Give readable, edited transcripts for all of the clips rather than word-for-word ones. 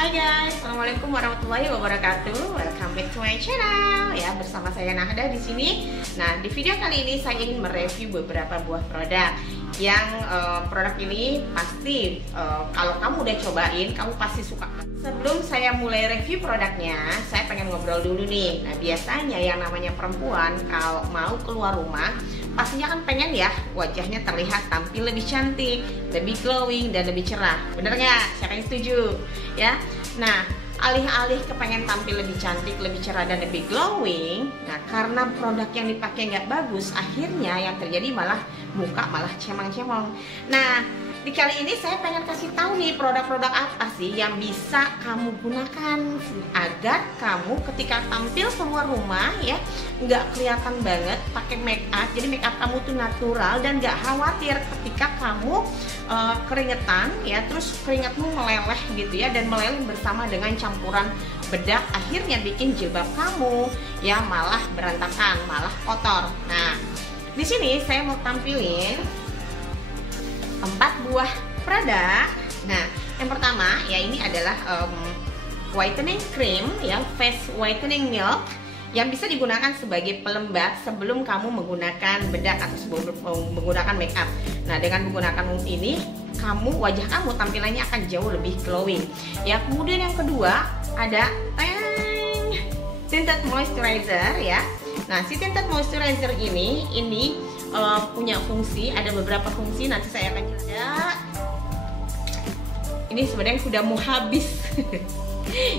Hai guys, assalamualaikum warahmatullahi wabarakatuh. Welcome back to my channel. Ya, bersama saya Nahda di sini. Nah, di video kali ini saya ingin mereview beberapa buah produk yang produk ini pasti kalau kamu udah cobain, kamu pasti suka. Sebelum saya mulai review produknya, saya pengen ngobrol dulu nih. Nah, biasanya yang namanya perempuan kalau mau keluar rumah pastinya kan pengen ya wajahnya terlihat tampil lebih cantik, lebih glowing dan lebih cerah. Bener nggak? Siapa yang setuju? Ya. Nah, alih-alih kepengen tampil lebih cantik, lebih cerah dan lebih glowing, nah karena produk yang dipakai nggak bagus, akhirnya yang terjadi malah muka malah cemang-cemong. Nah, di kali ini saya pengen kasih tahu nih produk-produk apa sih yang bisa kamu gunakan agar kamu ketika tampil keluar rumah ya nggak kelihatan banget pakai make up. Jadi make up kamu tuh natural dan nggak khawatir ketika kamu keringetan ya, terus keringatmu meleleh gitu ya, dan meleleh bersama dengan campuran bedak akhirnya bikin jilbab kamu ya malah berantakan, malah kotor. Nah, di sini saya mau tampilin 4 buah produk. Nah, yang pertama ya ini adalah whitening cream ya, face whitening milk yang bisa digunakan sebagai pelembab sebelum kamu menggunakan bedak atau sebelum menggunakan make up. Nah, dengan menggunakan ini wajah kamu tampilannya akan jauh lebih glowing. Ya, kemudian yang kedua ada tinted moisturizer ya. Nah, si tinted moisturizer ini punya fungsi, ada beberapa fungsi, nanti saya akan cerita. Ini sebenarnya sudah mau habis.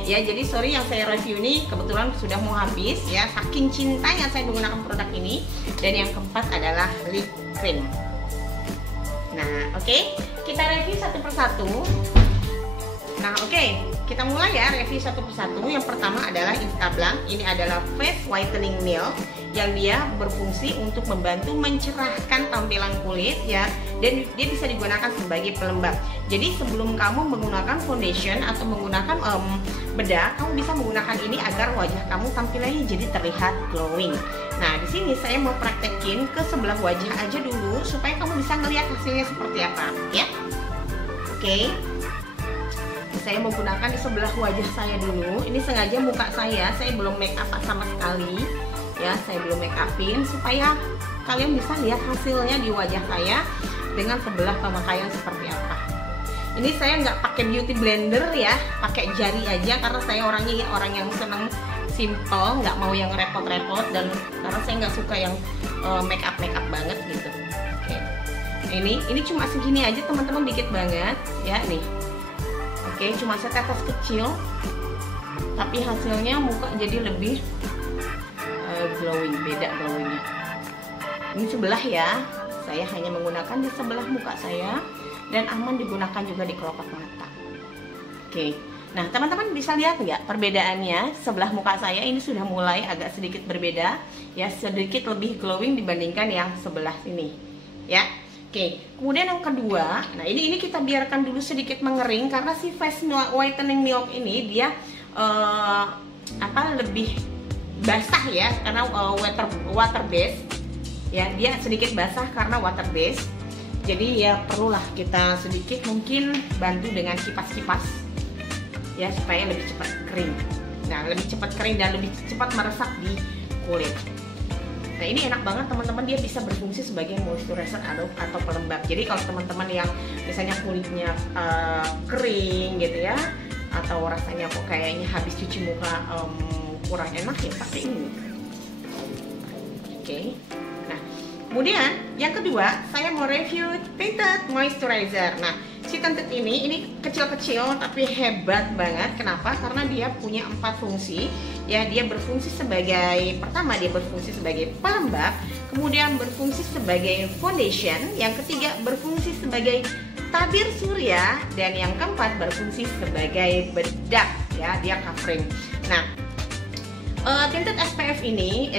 Ya, jadi sorry yang saya review ini kebetulan sudah mau habis ya, saking cintanya saya menggunakan produk ini. Dan yang keempat adalah lip cream. Nah, oke, kita review satu persatu. Nah, oke, kita mulai ya review satu persatu. Yang pertama adalah Instablanc. Ini adalah face whitening milk yang dia berfungsi untuk membantu mencerahkan tampilan kulit ya, dan dia bisa digunakan sebagai pelembab. Jadi sebelum kamu menggunakan foundation atau menggunakan bedak, kamu bisa menggunakan ini agar wajah kamu tampilannya jadi terlihat glowing. Nah, di sini saya mau praktekin ke sebelah wajah aja dulu supaya kamu bisa ngelihat hasilnya seperti apa ya. Oke. Saya menggunakan di sebelah wajah saya dulu. Ini sengaja muka saya belum make up sama sekali ya, saya belum make upin supaya kalian bisa lihat hasilnya di wajah saya dengan sebelah pemakaian seperti apa. Ini saya nggak pakai beauty blender ya, pakai jari aja karena saya orangnya orang yang senang simple, nggak mau yang repot-repot, dan karena saya nggak suka yang make up banget gitu. Oke. Ini cuma segini aja teman-teman, dikit banget ya nih. Oke, cuma setetes kecil, tapi hasilnya muka jadi lebih glowing, beda glowingnya. Ini sebelah ya, saya hanya menggunakan di sebelah muka saya dan aman digunakan juga di kelopak mata. Oke, nah teman-teman bisa lihat nggak perbedaannya? Sebelah muka saya ini sudah mulai agak sedikit berbeda ya, sedikit lebih glowing dibandingkan yang sebelah sini ya. Oke, kemudian yang kedua, nah ini kita biarkan dulu sedikit mengering karena si face whitening milk ini dia lebih basah ya, karena water base ya, dia sedikit basah karena water base. Jadi ya perlulah kita sedikit mungkin bantu dengan kipas-kipas ya supaya lebih cepat kering. Nah, lebih cepat kering dan lebih cepat meresap di kulit. Nah, ini enak banget teman-teman, dia bisa berfungsi sebagai moisturizer atau pelembab. Jadi kalau teman-teman yang misalnya kulitnya kering gitu ya, atau rasanya kok kayaknya habis cuci muka kurang enak ya, pakai ini. Oke. Nah, kemudian yang kedua saya mau review tinted moisturizer. Nah, si tinted ini kecil-kecil tapi hebat banget. Kenapa? Karena dia punya 4 fungsi. Ya, dia berfungsi sebagai, pertama dia berfungsi sebagai pelembab, kemudian berfungsi sebagai foundation, yang ketiga berfungsi sebagai tabir surya, dan yang keempat berfungsi sebagai bedak ya, dia covering. Nah, tinted SPF ini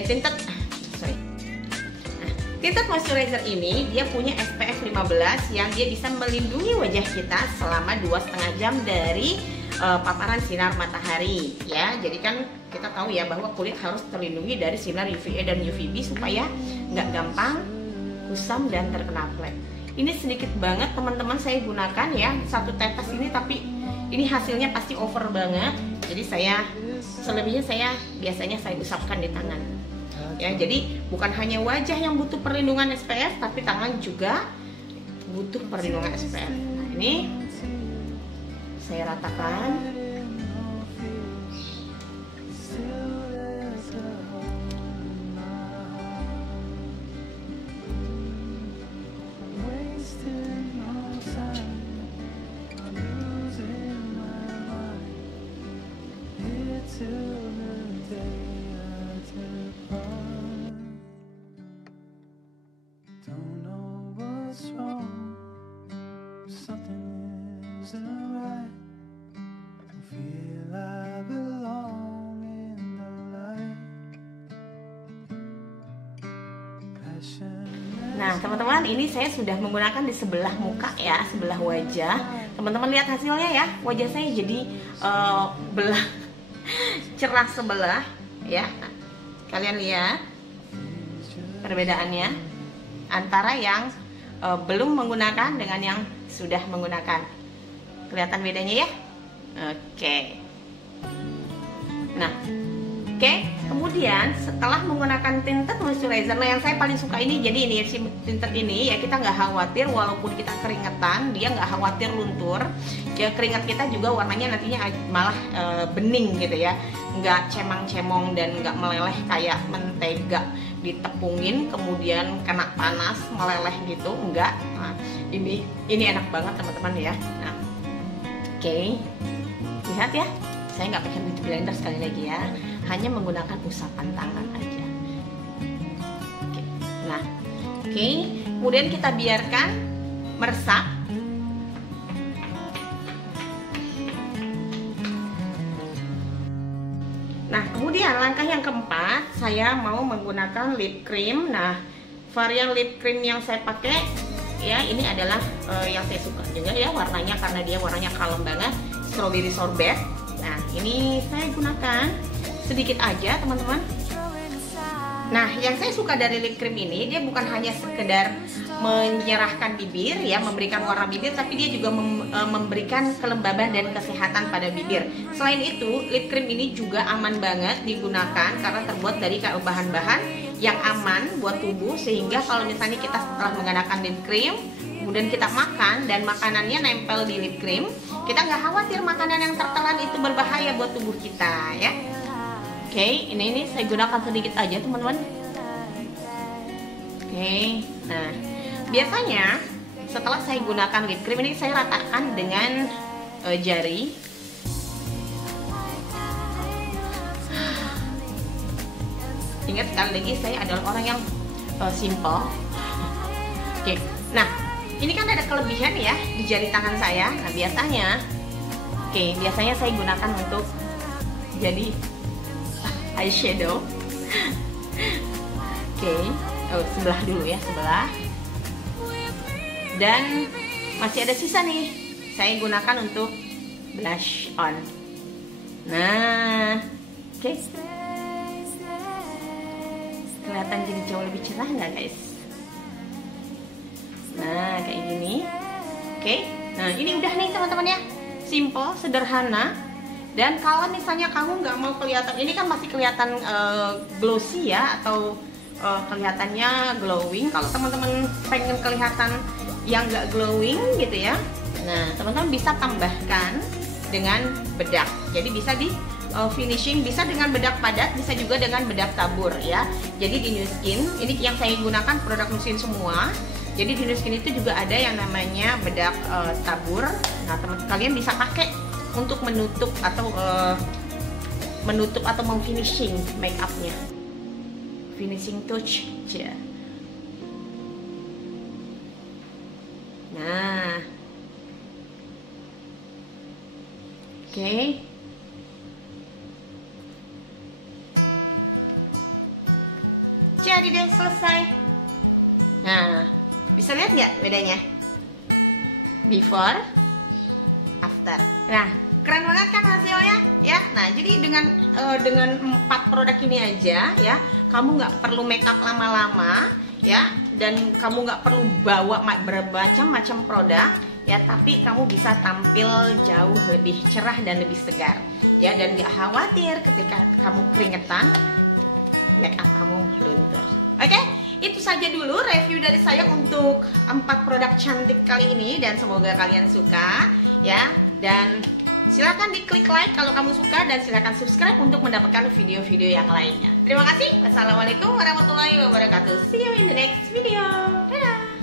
tinted moisturizer ini dia punya SPF 15 yang dia bisa melindungi wajah kita selama 2,5 jam dari paparan sinar matahari ya. Jadi kan kita tahu ya bahwa kulit harus terlindungi dari sinar UVA dan UVB supaya nggak gampang kusam dan terkena flek. Ini sedikit banget teman-teman saya gunakan ya, satu tetes ini, tapi ini hasilnya pasti over banget. Jadi selebihnya biasanya saya usapkan di tangan. Ya, jadi bukan hanya wajah yang butuh perlindungan SPF, tapi tangan juga butuh perlindungan SPF. Nah, ini saya ratakan. Nah teman-teman, ini saya sudah menggunakan di sebelah muka ya, sebelah wajah. Teman-teman lihat hasilnya ya, wajah saya jadi belah cerah sebelah ya. Kalian lihat perbedaannya antara yang belum menggunakan dengan yang sudah menggunakan. Kelihatan bedanya ya? Oke. Nah, kemudian setelah menggunakan tinted moisturizer, nah yang saya paling suka ini, jadi ini si tinted ini ya, kita nggak khawatir walaupun kita keringetan, dia nggak khawatir luntur. Ya, keringat kita juga warnanya nantinya malah bening gitu ya, nggak cemang-cemong dan nggak meleleh kayak mentega ditepungin kemudian kena panas meleleh gitu, enggak. Nah, ini enak banget teman-teman ya. Nah, lihat ya, saya nggak pakai beauty blender sekali lagi ya, hanya menggunakan usapan tangan aja. Nah, kemudian kita biarkan meresap. Nah, kemudian langkah yang keempat, saya mau menggunakan lip cream. Nah, varian lip cream yang saya pakai ya, ini adalah yang saya suka juga ya warnanya, karena dia warnanya kalem banget, strawberry sorbet. Nah, ini saya gunakan sedikit aja teman-teman. Nah, yang saya suka dari lip cream ini, dia bukan hanya sekedar menyerahkan bibir ya, memberikan warna bibir, tapi dia juga memberikan kelembaban dan kesehatan pada bibir. Selain itu, lip cream ini juga aman banget digunakan karena terbuat dari bahan-bahan yang aman buat tubuh, sehingga kalau misalnya kita setelah menggunakan lip cream kemudian kita makan dan makanannya nempel di lip cream, kita nggak khawatir makanan yang tertelan itu berbahaya buat tubuh kita ya. Ini saya gunakan sedikit aja teman-teman. Nah, biasanya setelah saya gunakan lip cream ini, saya ratakan dengan jari. Ingat sekali lagi, saya adalah orang yang simple. Nah, ini kan ada kelebihan ya di jari tangan saya. Nah, biasanya saya gunakan untuk jadi eyeshadow. Sebelah dulu ya, sebelah. Dan masih ada sisa nih, saya gunakan untuk blush on. Nah, kelihatan jadi jauh lebih cerah nggak guys? Nah, kayak gini. Nah ini udah nih teman-teman ya, simple, sederhana. Dan kalau misalnya kamu nggak mau kelihatan, ini kan masih kelihatan glossy ya, atau kelihatannya glowing. Kalau teman-teman pengen kelihatan yang nggak glowing gitu ya, nah teman-teman bisa tambahkan dengan bedak. Jadi bisa di finishing, bisa dengan bedak padat, bisa juga dengan bedak tabur ya. Jadi di Nu Skin ini yang saya gunakan produk Nu Skin semua. Jadi di Nu Skin itu juga ada yang namanya bedak tabur. Nah, teman-teman kalian bisa pakai untuk menutup atau memfinishing make upnya, finishing touch aja. Nah, jadi deh selesai. Nah, bisa lihat nggak bedanya before after? Nah, keren banget kan hasilnya ya. Nah, jadi dengan 4 produk ini aja ya, kamu nggak perlu make up lama-lama. ya, dan kamu nggak perlu bawa bermacam-macam produk ya, tapi kamu bisa tampil jauh lebih cerah dan lebih segar ya, dan nggak khawatir ketika kamu keringetan make up kamu luntur. Oke, itu saja dulu review dari saya untuk 4 produk cantik kali ini, dan semoga kalian suka ya, dan silahkan diklik like kalau kamu suka, dan silahkan subscribe untuk mendapatkan video-video yang lainnya. Terima kasih. Wassalamualaikum warahmatullahi wabarakatuh. See you in the next video. Dadah.